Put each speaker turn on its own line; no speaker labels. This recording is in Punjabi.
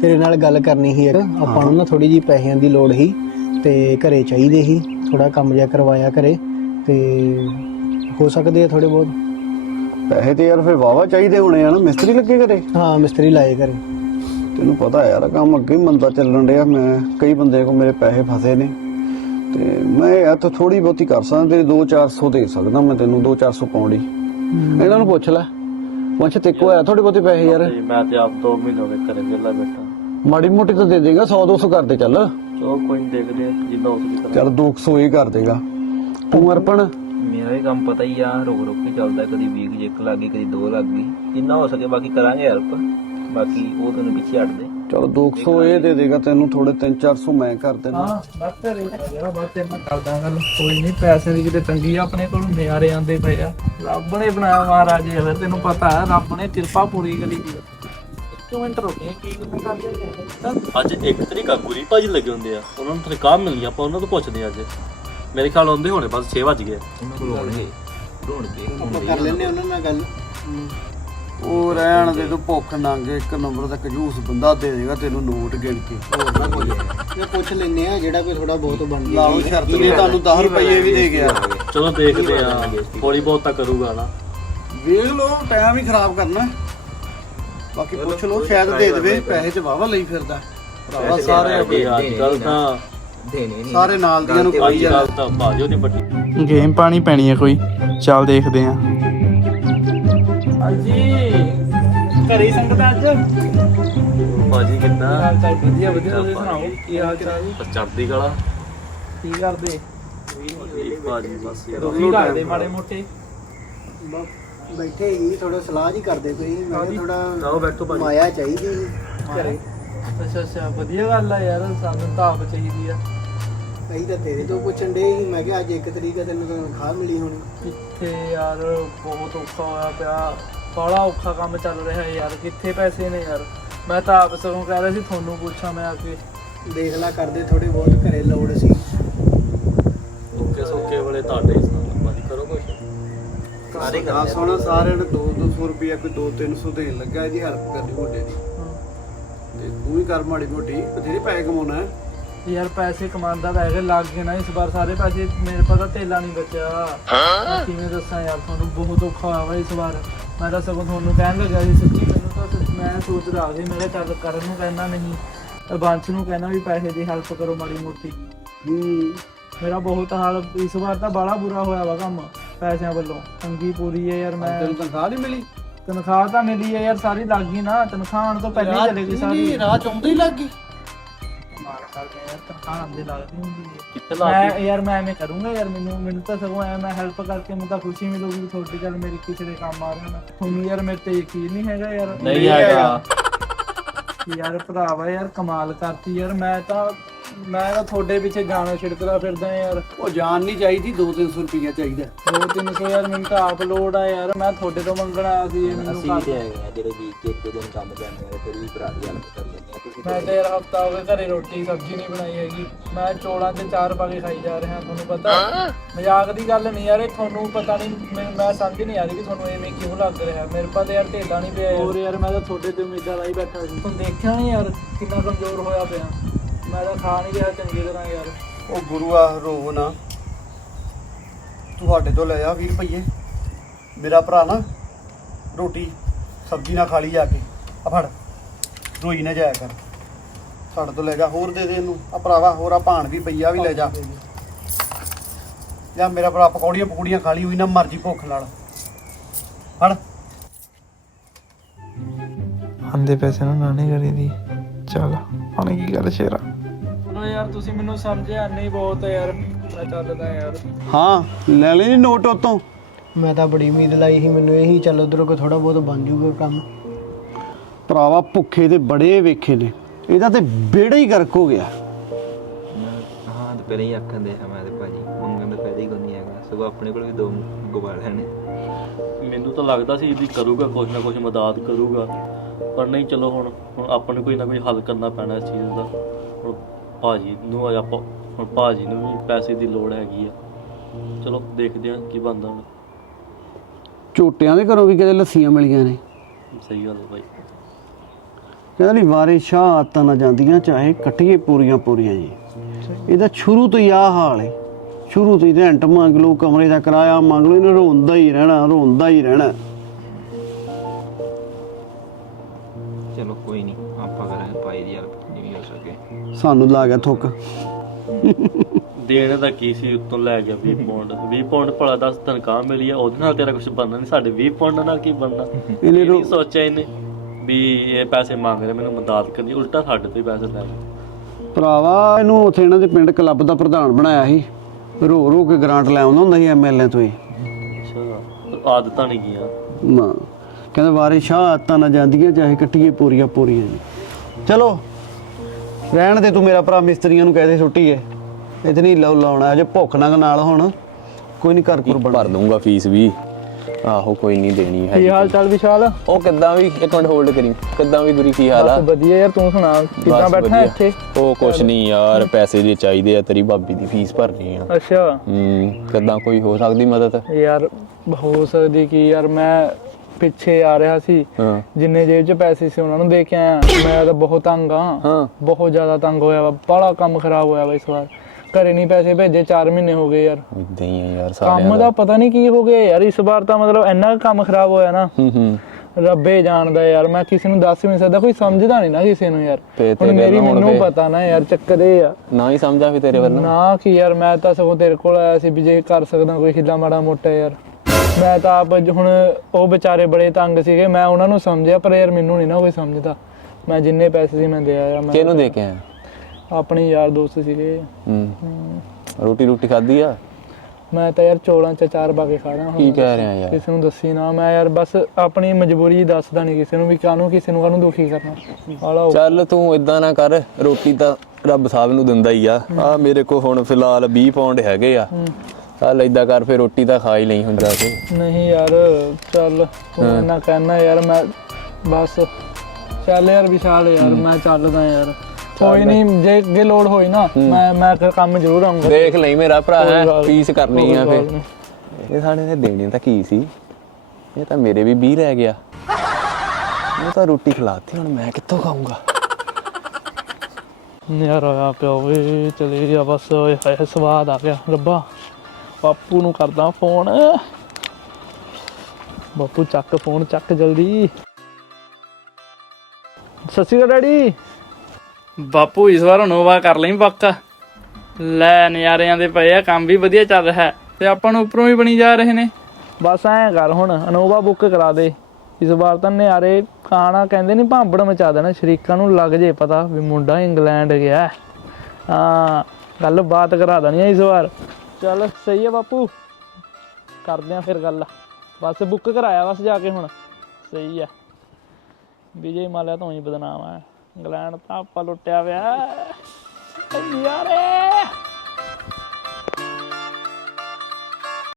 ਤੇਰੇ ਨਾਲ ਗੱਲ ਕਰਨੀ ਸੀ ਇੱਕ। ਆਪਾਂ ਨੂੰ ਨਾ ਥੋੜੀ ਜਿਹੀ ਪੈਸਿਆਂ ਦੀ ਲੋੜ ਸੀ ਤੇ ਘਰੇ ਚਾਹੀਦੇ ਸੀ, ਥੋੜਾ ਕੰਮ ਜਿਹਾ ਕਰਵਾਇਆ ਘਰੇ ਤੇ ਹੋ ਸਕਦੇ ਆ ਥੋੜੇ ਬਹੁਤ
ਪੈਸੇ ਤੇ ਯਾਰ ਫਿਰ ਵਾਵਾ ਚਾਹੀਦੇ ਹੋਣੇ ਆ ਨਾ। ਮਿਸਤਰੀ ਲੱਗੇ ਘਰੇ?
ਹਾਂ ਮਿਸਤਰੀ ਲਾਏ ਘਰੇ।
ਤੈਨੂੰ ਪਤਾ ਯਾਰ ਕੰਮ ਅੱਗੇ ਹੀ ਮੰਦਾ ਚੱਲਣ ਡਿਆ। ਮੈਂ ਕਈ ਬੰਦੇ ਕੋਲ ਮੇਰੇ ਪੈਸੇ ਫਸੇ ਨੇ ਤੇ ਮੈਂ ਯਾਰ ਤਾਂ ਥੋੜੀ ਬਹੁਤੀ ਕਰ ਸਕਦਾ, ਤੇ 200-400 ਦੇ ਸਕਦਾ ਮੈਂ ਤੈਨੂੰ, 200-400 ਪਾਉਂਡ ਹੀ। ਇਹਨਾਂ ਨੂੰ ਪੁੱਛ ਲੈ, ਪੁੱਛ ਤੇ ਕੋ ਆ ਥੋੜੇ ਬਹੁਤੇ ਪੈਸੇ ਯਾਰ।
ਮੈਂ ਤੇ ਆਪ 2 ਮਹੀਨੇ ਹੋ ਗਏ ਘਰੇ ਵਿਹਲਾ ਬੈਠਾ।
ਮਾੜੀ ਮੋਟੀ ਤਾਂ ਦੇ ਦੇਗਾ, 100-200 ਕਰ ਦੇ ਚੱਲ।
ਚਲੋ ਕੋਈ ਨਹੀਂ, ਦੇਖਦੇ ਆ ਜਿੰਨਾ ਹੋ ਸਕੇ।
ਚੱਲ 200 ਇਹ ਕਰ ਦੇਗਾ। ਤੂੰ ਅਰਪਣ?
ਮੇਰਾ ਵੀ ਕੰਮ ਪਤਾ ਹੀ ਆ, ਰੁਕ ਰੁਕ ਕੇ ਚੱਲਦਾ, ਕਦੀ ਵੀਕ 'ਚ 1 ਲੱਗ ਗਈ, ਕਦੀ 2 ਲੱਗ ਗਈ, ਜਿੰਨਾ ਹੋ ਸਕੇ ਬਾਕੀ ਕਰਾਂਗੇ ਹੈਲਪ। ਬਾਕੀ ਉਹ ਤੈਨੂੰ ਪਿੱਛੇ ਹਟ ਦੇ।
ਚਲੋ 200 ਇਹ ਦੇ ਦੇਗਾ ਤੈਨੂੰ, ਥੋੜੇ 300-400 ਮੈਂ ਕਰ ਦੇਣਾ।
ਬਸ ਘਰੇ ਬਸ ਤੇਰੇ ਨਾਲ ਕਰਦਾ ਗੱਲ। ਕੋਈ ਨਹੀਂ, ਪੈਸੇ ਦੀ ਕਿਤੇ ਤੰਗੀ ਆ, ਆਪਣੇ ਕੋਲ ਨਜ਼ਾਰੇ ਆਉਂਦੇ ਪਏ ਆ। ਰੱਬ ਨੇ ਬਣਾਇਆ ਮਹਾਰਾਜ, ਫਿਰ ਤੈਨੂੰ ਪਤਾ ਹੈ ਰੱਬ ਨੇ ਕਿਰਪਾ ਪੂਰੀ ਕਰੀ ਦੀ। 1 ਮਿੰਟ ਰੁਕੇ, ਕੀ ਕਰਦੇ
ਅੱਜ 1 ਤਰੀਕ ਗੁਰੀ ਭਾਜੀ ਲੱਗੇ ਹੁੰਦੇ ਆ, ਉਹਨਾਂ ਨੂੰ ਤਨਖਾਹ ਮਿਲਣੀ, ਆਪਾਂ ਉਹਨਾਂ ਤੋਂ ਪੁੱਛਦੇ ਆ। ਅੱਜ ਮੇਰੇ ਖਿਆਲ ਆਉਂਦੇ ਹੋਣੇ, ਬਸ 6 ਵੱਜ ਗਏ।
ਆਪਾਂ ਕਰ ਲੈਨੇ ਉਹਨਾਂ ਨਾਲ ਗੱਲ।
ਉਹ ਰਹਿਣ ਦੇ, ਤੂੰ ਭੁੱਖ ਨੰਗ 1 ਨੰਬਰ ਦਾ ਕੰਜੂਸ ਬੰਦਾ ਦੇ ਦੇਗਾ ਤੈਨੂੰ ਨੋਟ ਗਿਣ ਕੇ।
ਹੋਰ ਨਾ ਕੁਝ ਇਹ ਪੁੱਛ ਲੈਨੇ ਆ, ਜਿਹੜਾ ਕੋਈ ਥੋੜਾ ਬਹੁਤ ਬਣ ਜੇ।
ਲਾਓ ਸ਼ਰਤ ਨੇ ਤੁਹਾਨੂੰ 10 ਰੁਪਏ ਵੀ ਦੇ ਗਿਆ।
ਚਲੋ ਦੇਖਦੇ ਆ, ਥੋੜੀ ਬਹੁਤ ਤਾਂ ਕਰੂਗਾ ਨਾ।
ਵੇਖ ਲਓ, ਟਾਈਮ ਹੀ ਖਰਾਬ ਕਰਨਾ। ਬਾਕੀ ਪੁੱਛ ਲਓ, ਸ਼ਾਇਦ ਦੇ ਦੇਵੇ। ਪੈਸੇ ਤੇ ਵਾਵਾ ਲਈ ਫਿਰਦਾ ਭਰਾਵਾ ਸਾਰੇ।
ਅੱਜ ਕੱਲ ਤਾਂ
ਸਾਰੇ ਨਾਲ ਦੀਆਂ ਨੂੰ ਪਾਈ
ਅੱਜ
ਜਾਂਦਾ।
ਕੱਲ ਤਾਂ ਭਾਜੀ ਉਹਦੀ ਵੱਡੀ
ਗੇਮ ਪਾਣੀ ਪੈਣੀ ਹੈ ਕੋਈ, ਚੱਲ ਦੇਖਦੇ ਆ। ਹਾਂਜੀ ਘਰੇ ਹੀ ਸੰਗਤ ਅੱਜ।
ਭਾਜੀ ਕਿੱਦਾਂ?
ਵਧੀਆ ਵਧੀਆ, ਤੁਸੀਂ ਸੁਣਾਓ ਕੀ ਹਾਲ ਚਾਲ ਜੀ?
ਚੜ੍ਹਦੀ ਕਲਾ।
ਕੀ ਕਰਦੇ?
ਭਾਜੀ ਬਸ ਯਾਰ
ਕੀ ਕਰਦੇ ਮਾੜੇ ਮੋਟੇ?
ਬੈਠੇ ਹੀ ਥੋੜਾ ਸਲਾਹ ਜੀ ਕਰਦੇ ਪਏ ਸੀ। ਮੈਂ ਕਿਹਾ
ਆਓ
ਥੋੜਾ
ਬੈਠੋ ਭਾਜੀ।
ਮਾਇਆ ਚਾਹੀਦੀ ਸੀ ਘਰੇ।
ਅੱਛਾ ਵਧੀਆ ਗੱਲ ਆ ਯਾਰ, ਸਾਨੂੰ ਤਾਂ ਆਪ ਚਾਹੀਦੀ ਆ।
ਅਸੀਂ ਤਾਂ ਤੇਰੇ ਤੋਂ ਪੁੱਛਣ ਡੇ ਸੀ। ਮੈਂ ਕਿਹਾ ਅੱਜ 1 ਤਰੀਕ ਆ, ਤੈਨੂੰ ਤਨਖਾਹ ਮਿਲੀ ਹੋਣੀ।
ਕਿੱਥੇ ਯਾਰ, ਬਹੁਤ ਔਖਾ ਹੋਇਆ ਪਿਆ, ਬੜਾ ਔਖਾ ਕੰਮ ਚੱਲ ਰਿਹਾ ਯਾਰ। ਕਿੱਥੇ ਪੈਸੇ ਨੇ ਯਾਰ? ਮੈਂ ਤਾਂ ਆਪ ਸਗੋਂ ਕਹਿ ਰਿਹਾ ਸੀ ਤੁਹਾਨੂੰ ਪੁੱਛਾਂ ਮੈਂ ਆ ਕੇ।
ਦੇਖ ਲਾ ਕਰਦੇ ਥੋੜੇ ਬਹੁਤ ਘਰੇ ਲੋੜ ਸੀ।
ਓਕੇ ਸੋਕੇ ਵਾਲੇ ਤੁਹਾਡੇ ਹੀ ਸੁਣਾ ਭਾਜੀ, ਕਰੋ ਕੁਛ।
ਸਾਰੇ ਗੱਲ ਸੁਣ, ਸਾਰਿਆਂ ਨੂੰ 200 ਰੁਪਇਆ, ਕੋਈ 200-300 ਦੇਣ ਲੱਗਾ। ਇਹਦੀ ਹੈਲਪ ਕਰਨੀ ਮੁੰਡੇ ਦੀ, ਤੇ ਤੂੰ ਵੀ ਕਰ ਮਾੜੀ ਮੋਟੀ। ਬਥੇਰੇ ਪੈਸੇ ਕਮਾਉਣਾ ਹੈ
ਯਾਰ। ਪੈਸੇ ਕਮਾਉਂਦਾ ਤਾਂ ਹੈਗਾ, ਲੱਗ ਗਏ ਨਾ ਇਸ ਵਾਰ ਸਾਰੇ ਪੈਸੇ। ਮੇਰੇ ਪਤਾ ਤੇਲਾ ਨਹੀਂ ਬਚਿਆ। ਮੈਂ ਕਿਵੇਂ ਦੱਸਾਂ ਯਾਰ ਤੁਹਾਨੂੰ, ਬਹੁਤ ਔਖਾ ਹੋਇਆ ਵਾ ਇਸ ਵਾਰ। ਮੈਂ ਤਾਂ ਸਗੋਂ ਤੁਹਾਨੂੰ ਕਹਿਣ ਲੱਗਾ ਸੀ ਸੱਚੀ, ਮੈਨੂੰ ਤਾਂ ਮੈਂ ਸੋਚਦਾ ਸੀ, ਮੈਂ ਕਿਹਾ ਚੱਲ ਕਰਨ ਨੂੰ ਕਹਿਣਾ ਨਹੀਂ, ਬੰਸ਼ ਨੂੰ ਕਹਿਣਾ ਵੀ ਪੈਸੇ ਦੀ ਹੈਲਪ ਕਰੋ ਮਾੜੀ ਮੋਟੀ। ਮੇਰਾ ਬਹੁਤ ਹਾਲ ਇਸ ਵਾਰ ਤਾਂ ਬੜਾ ਬੁਰਾ ਹੋਇਆ ਵਾ ਕੰਮ ਪੈਸਿਆਂ ਵੱਲੋਂ। ਤੰਗੀ ਪੂਰੀ ਹੈ ਯਾਰ। ਮੈਂ
ਤੈਨੂੰ ਤਨਖਾਹ ਨਹੀਂ ਮਿਲੀ?
ਤਨਖਾਹ ਤਾਂ ਮਿਲੀ ਹੈ ਯਾਰ, ਸਾਰੀ ਲੱਗ ਗਈ ਨਾ। ਤਨਖਾਹ ਆਉਣ ਤੋਂ ਪਹਿਲਾਂ ਹੀ ਚਲੇ ਗਈ ਸਾਰੀ।
ਰਾਹ ਚ ਆਉਂਦੇ ਹੀ ਲੱਗ ਗਈ।
ਤਨਖਾਹ ਆਉਂਦੇ ਲੱਗਦੀ ਹੁੰਦੀ ਹੈ।
ਕਿੱਥੇ
ਮੈਂ ਯਾਰ ਮੈਂ ਐਵੇਂ ਕਰੂੰਗਾ ਯਾਰ, ਮੈਨੂੰ ਤਾਂ ਸਗੋਂ ਐ ਮੈਂ ਹੈਲਪ ਕਰਕੇ ਮੈਨੂੰ ਤਾਂ ਖੁਸ਼ੀ ਮਿਲੂਗੀ ਤੁਹਾਡੀ ਗੱਲ, ਮੇਰੀ ਕਿਸੇ ਦੇ ਕੰਮ ਆ ਰਿਹਾ ਮੈਂ। ਤੁਹਾਨੂੰ ਯਾਰ ਮੇਰੇ ਤੇ ਯਕੀਨ ਨਹੀਂ ਹੈਗਾ ਯਾਰ।
ਨਹੀਂ ਹੈਗਾ
ਯਾਰ ਭਰਾਵਾ ਯਾਰ, ਕਮਾਲ ਕਰਤੀ ਯਾਰ। ਮੈਂ ਤਾਂ ਤੁਹਾਡੇ ਪਿੱਛੇ ਜਾਣਾ ਛਿੜਕਦਾ ਫਿਰਦਾ ਯਾਰ।
ਉਹ ਜਾਨ ਨਹੀਂ ਚਾਹੀਦੀ, 200-300 ਰੁਪਇਆ ਚਾਹੀਦਾ।
200-300 ਯਾਰ ਮੈਨੂੰ ਤਾਂ ਆਪ ਲੋੜ ਆ ਯਾਰ। ਮੈਂ ਤੁਹਾਡੇ ਤੋਂ ਮੰਗਣ ਆਇਆ ਸੀ ਇਹ ਮੈਨੂੰ।
ਅਸੀਂ ਵੀ ਤੇ ਹੈਗੇ ਆ ਜਿਹੜੇ ਵੀਕ 'ਚ 1 ਦਿਨ ਕੰਮ ਜਾਂਦੇ ਆ, ਤੇਰੀ ਵੀ ਭਰਾ ਦੀ ਹੈਲਪ ਕਰ ਲੈਂਦੇ ਆ। ਤੁਸੀਂ
ਮੈਂ ਤਾਂ ਯਾਰ ਹਫਤਾ ਹੋ ਗਿਆ ਘਰੇ ਰੋਟੀ ਸਬਜ਼ੀ ਨਹੀਂ ਬਣਾਈ ਹੈਗੀ। ਮੈਂ ਚੌਲਾਂ 'ਚ 4 ਪਾ ਕੇ ਖਾਈ ਜਾ ਰਿਹਾ। ਤੁਹਾਨੂੰ ਪਤਾ ਮਜ਼ਾਕ ਦੀ ਗੱਲ ਨਹੀਂ ਯਾਰ ਇਹ। ਤੁਹਾਨੂੰ ਪਤਾ ਨਹੀਂ, ਮੈਂ ਸਮਝ ਨਹੀਂ ਆ ਰਹੀ ਕਿ ਤੁਹਾਨੂੰ ਐਵੇਂ ਕਿਉਂ ਲੱਗ ਰਿਹਾ। ਮੇਰੇ ਪਾ ਤੇ ਯਾਰ ਢੇਲਾ ਨਹੀਂ ਪਿਆ ਹੋਰ ਯਾਰ। ਮੈਂ ਤਾਂ ਤੁਹਾਡੇ ਤੇ ਉਮੀਦਾਂ ਲਾਈ ਬੈਠਾ ਸੀ। ਤੁਹਾਨੂੰ ਦੇਖਿਆ ਨਹੀਂ ਯਾਰ ਕਿੰਨਾ ਕਮਜ਼ੋਰ ਹੋਇਆ ਪਿਆ। ਮੈਂ ਤਾਂ ਖਾ ਨਹੀਂ ਰਿਹਾ ਚੰਗੀ ਤਰ੍ਹਾਂ ਯਾਰ।
ਉਹ ਗੁਰੂਆ ਰੋ ਨਾ, ਤੁਹਾਡੇ ਤੋਂ ਲੈ ਜਾ 20 ਰੁਪਏ। ਮੇਰਾ ਭਰਾ ਨਾ ਰੋਟੀ ਸਬਜ਼ੀ ਨਾਲ ਖਾ ਲਈ ਜਾ ਕੇ। ਆ ਫੜ, ਰੋਈ ਨਾ ਜਾਇਆ ਕਰ। ਸਾਡੇ ਤੋਂ ਲੈ ਜਾ, ਹੋਰ ਦੇ ਦੇ ਇਹਨੂੰ। ਆ ਭਰਾਵਾ ਹੋਰ ਆ ਭਾਣ ਵੀ ਪਈਆ, ਵੀ ਲੈ ਜਾ। ਜਾਂ ਮੇਰਾ ਭਰਾ ਪਕੌੜੀਆਂ ਪਕੌੜੀਆਂ ਖਾ ਲਈ ਹੋਈ ਨਾ ਮਰਜੀ ਭੁੱਖ ਨਾਲ। ਫੜ।
ਆਂਦੇ ਪੈਸੇ ਨੂੰ ਨਾ ਨਹੀਂ ਕਰੀਦੀ। ਚੱਲ ਹੁਣ ਕੀ ਗੱਲ ਸ਼ੇਰਾ। ਚਲੋ ਯਾਰ ਤੁਸੀਂ ਮੈਨੂੰ ਸਮਝਿਆ ਨਹੀਂ ਬਹੁਤ ਯਾਰ। ਮੈਂ ਚੱਲਦਾ ਯਾਰ।
ਹਾਂ ਲੈ ਲਈ ਨੋਟ ਉਤੋਂ।
ਮੈਂ ਤਾਂ ਬੜੀ ਉਮੀਦ ਲਾਈ ਸੀ, ਮੈਨੂੰ ਇਹੀ ਚੱਲ ਉਧਰੋਂ ਕੋ ਥੋੜਾ ਬਹੁਤ ਬਣ ਜੂਗਾ ਕੰਮ।
ਭਰਾਵਾ ਭੁੱਖੇ ਦੇ ਬੜੇ ਵੇਖੇ ਨੇ, ਇਹਦਾ ਤੇ ਬੇੜਾ ਹੀ ਗਰਕ ਹੋ ਗਿਆ।
ਹਾਂ ਤੇ ਪਹਿਲਾਂ ਹੀ ਆਖਣ ਦੇ ਆ ਮੈਂ ਤੇ ਭਾਜੀ, ਮੰਗਣ ਦਾ ਫਾਇਦਾ ਹੀ ਕੋਈ ਨਹੀਂ ਹੈਗਾ। ਸਗੋਂ ਆਪਣੇ ਕੋਲ ਵੀ 2 ਗਵਾ ਲੈਣੇ।
ਮੈਨੂੰ ਤਾਂ ਲੱਗਦਾ ਸੀ ਵੀ ਕਰੂਗਾ ਕੁਛ ਨਾ ਕੁਛ ਮਦਦ ਕਰੂਗਾ, ਪਰ ਨਹੀਂ। ਚਲੋ ਹੁਣ ਆਪਾਂ ਨੂੰ ਕੋਈ ਨਾ ਕੋਈ ਹੱਲ ਕਰਨਾ ਪੈਣਾ ਇਸ ਚੀਜ਼ ਦਾ। ਹੁਣ ਭਾਜੀ ਨੂੰ ਆਪਾਂ ਹੁਣ ਭਾਜੀ ਨੂੰ ਵੀ ਪੈਸੇ ਦੀ ਲੋੜ ਹੈਗੀ ਆ। ਚਲੋ ਦੇਖਦੇ ਹਾਂ ਕੀ ਬਣਦਾ ਹੁਣ।
ਝੋਟਿਆਂ ਦੇ ਘਰੋਂ ਵੀ ਕਿਤੇ ਲੱਸੀਆਂ ਮਿਲੀਆਂ ਨੇ।
ਸਹੀ ਗੱਲ ਹੈ ਭਾਈ।
ਕਹਿੰਦਾ ਨਹੀਂ ਵਾਰੇ ਸ਼ਾਹ ਆਤਾਂ ਨਾ ਜਾਂਦੀਆਂ ਚਾਹੇ ਕੱਟੀਏ ਪੂਰੀਆਂ ਪੂਰੀਆਂ ਜੀ। ਇਹਦਾ ਸ਼ੁਰੂ ਤੋਂ ਹੀ ਆਹ ਹਾਲ ਹੈ, ਸ਼ੁਰੂ ਤੋਂ ਹੀ ਰੈਂਟ ਮੰਗ ਲਓ, ਕਮਰੇ ਦਾ ਕਿਰਾਇਆ ਮੰਗ ਲਓ, ਇਹਨੇ ਰੋਂਦਾ ਹੀ ਰਹਿਣਾ, ਰੋਂਦਾ ਹੀ ਰਹਿਣਾ।
ਚਲੋ ਕੋਈ ਨਹੀਂ, ਆਪਾਂ ਕਰਾਂਗੇ ਭਾਈ ਦੀ ਹੈਲਪ ਜਿਵੇਂ ਹੋ ਸਕੇ।
ਸਾਨੂੰ ਲਾ ਗਿਆ ਥੁੱਕ।
ਦੇਣ ਦਾ ਕੀ ਸੀ, ਉੱਤੋਂ ਲੈ ਗਿਆ 20 ਪਾਉਂਡ। 20 ਪਾਉਂਡ ਭਲਾ ਦੱਸ ਤਨਖਾਹ ਮਿਲੀ ਆ, ਉਹਦੇ ਨਾਲ ਤੇਰਾ ਕੁਝ ਬਣਨਾ ਨਹੀਂ, ਸਾਡੇ 20 ਪਾਉਂਡ ਨਾਲ ਕੀ ਬਣਨਾ।
ਇਹਨੇ
ਇਹ ਨਹੀਂ ਸੋਚਿਆ ਇਹਨੇ ਵੀ ਇਹ ਪੈਸੇ ਮੰਗ ਰਹੇ ਮੈਨੂੰ ਮਦਦ ਕਰਨੀ, ਉਲਟਾ ਸਾਡੇ ਤੋਂ ਹੀ ਪੈਸੇ ਲੈ ਗਿਆ।
ਭਰਾਵਾ ਇਹਨੂੰ ਉੱਥੇ ਇਹਨਾਂ ਦੇ ਪਿੰਡ ਕਲੱਬ ਦਾ ਪ੍ਰਧਾਨ ਬਣਾਇਆ ਸੀ, ਰੋ ਰੋ ਕੇ ਗ੍ਰਾਂਟ ਲੈ ਆਉਂਦਾ ਹੁੰਦਾ ਸੀ ਐਮਐਲਏ ਤੋਂ ਹੀ।
ਅੱਛਾ, ਆਦਤਾਂ ਨਹੀਂ ਗਈਆਂ
ਨਾ ਕਹਿੰਦਾ ਵਾਰੇ ਸ਼ਾਹ ਆਤਾਂ ਨਾ ਜਾਂਦੀਆਂ ਚਾਹੇ ਕੱਟੀਏ ਪੂਰੀਆਂ ਪੂਰੀਆਂ ਜੀ। ਚਲੋ ਰਹਿਣ ਦੇ ਤੂੰ ਮੇਰਾ ਭਰਾ, ਮਿਸਤਰੀਆਂ ਨੂੰ ਕਹਿ ਦੇ ਛੁੱਟੀ ਹੈ, ਇਤਨੀ ਲਾਉਣਾ ਅਜੇ ਭੁੱਖ ਨਾਲ ਹੁਣ ਕੋਈ ਨਹੀਂ ਘਰ ਘਰ
ਭਰ ਦੂੰਗਾ ਫੀਸ ਵੀ। ਆਹੋ ਕੋਈ ਨਹੀਂ ਦੇਣੀ ਹੈ।
ਕੀ ਹਾਲ ਚਾਲ ਵਿਸ਼ਾਲ?
ਉਹ ਕਿੱਦਾਂ ਵੀ, ਇੱਕ ਮਿੰਟ ਹੋਲਡ ਕਰੀ। ਕਿੱਦਾਂ ਵੀ ਗੁਰੀ, ਕੀ ਹਾਲ ਆ?
ਬਸ ਵਧੀਆ ਯਾਰ, ਤੂੰ ਸੁਣਾ ਕਿੱਦਾਂ
ਬਸ
ਬੈਠਾ
ਵਧੀਆ।
ਇੱਥੇ?
ਉਹ ਕੁਛ ਨਹੀਂ ਯਾਰ, ਪੈਸੇ ਜੇ ਚਾਹੀਦੇ ਆ, ਤੇਰੀ ਭਾਬੀ ਦੀ ਫੀਸ ਭਰਨੀ ਆ।
ਅੱਛਾ
ਕਿੱਦਾਂ ਕੋਈ ਹੋ ਸਕਦੀ ਮਦਦ?
ਯਾਰ ਹੋ ਸਕਦੀ ਕੀ ਯਾਰ, ਮੈਂ ਪਿੱਛੇ ਆ ਰਿਹਾ ਸੀ,
ਹਾਂ
ਜਿੰਨੇ ਜੇਬ 'ਚ ਪੈਸੇ ਸੀ ਉਹਨਾਂ ਨੂੰ ਦੇ ਕੇ ਆਇਆ। ਮੈਂ ਤਾਂ ਬਹੁਤ ਤੰਗ ਆ,
ਹਾਂ
ਬਹੁਤ ਜ਼ਿਆਦਾ ਤੰਗ ਹੋਇਆ ਵਾ, ਬੜਾ ਕੰਮ ਖਰਾਬ ਹੋਇਆ ਵਾ ਇਸ ਵਾਰ। ਘਰੇ ਨਹੀਂ ਪੈਸੇ ਭੇਜੇ, 4 ਮਹੀਨੇ ਹੋ ਗਏ ਯਾਰ।
ਇਦਾਂ ਹੀ ਆ ਯਾਰ
ਕੰਮ
ਸਾਰਿਆਂ
ਦਾ ਪਤਾ ਨਹੀਂ ਕੀ ਹੋ ਗਿਆ ਯਾਰ ਇਸ ਵਾਰ ਤਾਂ, ਮਤਲਬ ਇੰਨਾ ਕੰਮ ਖਰਾਬ ਹੋਇਆ ਨਾ, ਰੱਬੇ ਜਾਣਦਾ ਯਾਰ। ਮੈਂ ਕਿਸੇ ਨੂੰ ਦੱਸ ਵੀ ਨਹੀਂ ਸਕਦਾ, ਕੋਈ ਸਮਝਦਾ ਨਹੀਂ ਨਾ ਕਿਸੇ ਨੂੰ ਯਾਰ।
ਤੇ
ਹੁਣ ਮੇਰੀ
ਹੁਣ
ਮੈਨੂੰ
ਤੇ-
ਪਤਾ ਨਾ ਯਾਰ, ਚੱਕਰ ਇਹ ਆ
ਨਾ ਹੀ ਸਮਝਾ ਵੀ ਤੇਰੇ ਵੱਲੋਂ।
ਨਾ ਕੀ ਯਾਰ, ਮੈਂ ਤਾਂ ਸਗੋਂ ਤੇਰੇ ਕੋਲ ਆਇਆ ਸੀ ਵੀ ਜੇ ਕਰ ਸਕਦਾ ਕੋਈ ਹਿੱਲਾ ਮਾੜਾ ਮੋਟਾ ਯਾਰ। ਮੈਂ ਤਾਂ ਆਪ ਹੁਣ, ਉਹ ਵਿਚਾਰੇ ਬੜੇ ਤੰਗ ਸੀਗੇ, ਮੈਂ ਉਹਨਾਂ ਨੂੰ ਸਮਝਿਆ, ਪਰ ਯਾਰ ਮੈਨੂੰ ਨਹੀਂ ਨਾ ਕੋਈ ਸਮਝਦਾ। ਮੈਂ ਜਿੰਨੇ ਪੈਸੇ ਸੀ ਮੈਂ ਦੇ ਆਇਆ। ਮੈਂ
ਕਿਹਨੂੰ ਦੇ ਕੇ ਆਇਆ?
ਆਪਣੇ ਯਾਰ ਦੋਸਤ ਸੀਗੇ।
ਰੋਟੀ ਰੋਟੀ ਖਾਧੀ ਆ?
ਮੈਂ ਤਾਂ ਯਾਰ ਚੌਲਾਂ 'ਚ ਅਚਾਰ ਪਾ ਕੇ ਖਾਣਾ। ਹੁਣ
ਕੀ ਕਹਿ ਰਿਹਾ ਯਾਰ?
ਕਿਸੇ ਨੂੰ ਦੱਸੀ ਨਾ, ਮੈਂ ਯਾਰ ਬਸ ਆਪਣੀ ਮਜਬੂਰੀ ਦੱਸਦਾ ਨਹੀਂ ਕਿਸੇ ਨੂੰ, ਵੀ ਕਾਹਨੂੰ ਕਿਸੇ ਨੂੰ ਦੁਖੀ ਕਰਨਾ ਵਾਲਾ।
ਚੱਲ ਤੂੰ ਇਦਾਂ ਨਾ ਕਰ, ਰੋਟੀ ਤਾਂ ਰੱਬ ਸਾਹਿਬ ਨੂੰ ਦਿੰਦਾ ਹੀ ਆ। ਆ ਮੇਰੇ ਕੋਲ ਹੁਣ ਫਿਲਹਾਲ 20 ਪਾਉਂਡ ਹੈਗੇ ਆ। ਚੱਲ ਏਦਾਂ ਕਰ, ਫਿਰ ਰੋਟੀ ਤਾਂ ਖਾ ਹੀ ਲਈ ਹੁਣ ਜਾ ਕੇ।
ਨਹੀਂ ਯਾਰ ਚੱਲ, ਤੂੰ ਇੰਨਾ ਕਹਿਣਾ ਯਾਰ, ਮੈਂ ਬਸ ਚੱਲ ਯਾਰ ਵਿਸ਼ਾਲ ਯਾਰ, ਮੈਂ ਚੱਲਦਾ ਯਾਰ। ਕੋਈ ਨਹੀਂ, ਜੇ ਅੱਗੇ ਲੋੜ ਹੋਈ ਨਾ ਮੈਂ ਕੰਮ ਜ਼ਰੂਰ ਆਉਂਗਾ।
ਦੇਖ ਲਈ ਮੇਰਾ ਭਰਾ
ਕੋਈ
ਹੈ,
ਗੱਲ
ਫੀਸ ਕਰਨੀ ਆ
ਕੋਈ
ਫਿਰ।
ਗੱਲ ਨੀ।
ਇਹ ਸਾਡੇ ਨੇ ਦੇਣੇ ਤਾਂ ਕੀ ਸੀ, ਇਹ ਤਾਂ ਮੇਰੇ ਵੀ 20 ਰਹਿ ਗਿਆ। ਉਹ ਤਾਂ ਰੋਟੀ ਖਿਲਾਤੀ, ਹੁਣ ਮੈਂ ਕਿੱਥੋਂ ਖਾਊਂਗਾ?
ਯਾਰ ਆਇਆ ਪਿਆ ਓਏ, ਚਲੇ ਗਿਆ ਬਸ। ਓਏ ਹਾਏ ਸਵਾਦ ਆ ਗਿਆ ਰੱਬਾ। ਬਾਪੂ ਨੂੰ ਕਰਦਾ ਫੋਨ। ਬਾਪੂ ਚੱਕ ਫੋਨ, ਚੱਕ ਜਲਦੀ। ਸਤਿ ਸ਼੍ਰੀ ਅਕਾਲ ਡੈਡੀ। ਬਾਪੂ ਇਸ ਵਾਰ ਨੋਵਾ ਕਰ ਲਈ ਪੱਕਾ। ਲੈ ਨਜ਼ਾਰਿਆਂ ਦੇ ਪਏ ਆ, ਕੰਮ ਵੀ ਵਧੀਆ ਚੱਲ ਰਿਹਾ ਹੈ ਤੇ ਆਪਾਂ ਨੂੰ ਉੱਪਰੋਂ ਵੀ ਬਣੀ ਜਾ ਰਹੇ ਨੇ। ਬਸ ਐਂ ਕਰ, ਹੁਣ ਅਨੋਵਾ ਬੁੱਕ ਕਰਾ ਦੇ ਇਸ ਵਾਰ ਤਾਂ। ਨਜ਼ਾਰੇ ਖਾਣਾ ਕਹਿੰਦੇ ਨਹੀਂ, ਭਾਂਬੜ ਮਚਾ ਦੇਣਾ, ਸ਼ਰੀਕਾਂ ਨੂੰ ਲੱਗ ਜੇ ਪਤਾ ਵੀ ਮੁੰਡਾ ਇੰਗਲੈਂਡ ਗਿਆ। ਹਾਂ ਗੱਲ ਬਾਤ ਕਰਾ ਦੇਣੀ ਇਸ ਵਾਰ। ਚੱਲ ਸਹੀ ਹੈ ਬਾਪੂ, ਕਰਦੇ ਆ ਫਿਰ ਗੱਲ। ਬਸ ਬੁੱਕ ਕਰਾਇਆ ਬਸ ਜਾ ਕੇ ਹੁਣ। ਸਹੀ ਹੈ, ਵਿਜੇ ਮਾਲਿਆ ਤੋਂ ਹੀ ਬਦਨਾਮ ਹੈ। ਇੰਗਲੈਂਡ ਤਾਂ ਆਪਾਂ ਲੁੱਟਿਆ ਪਿਆ ਯਾਰੇ।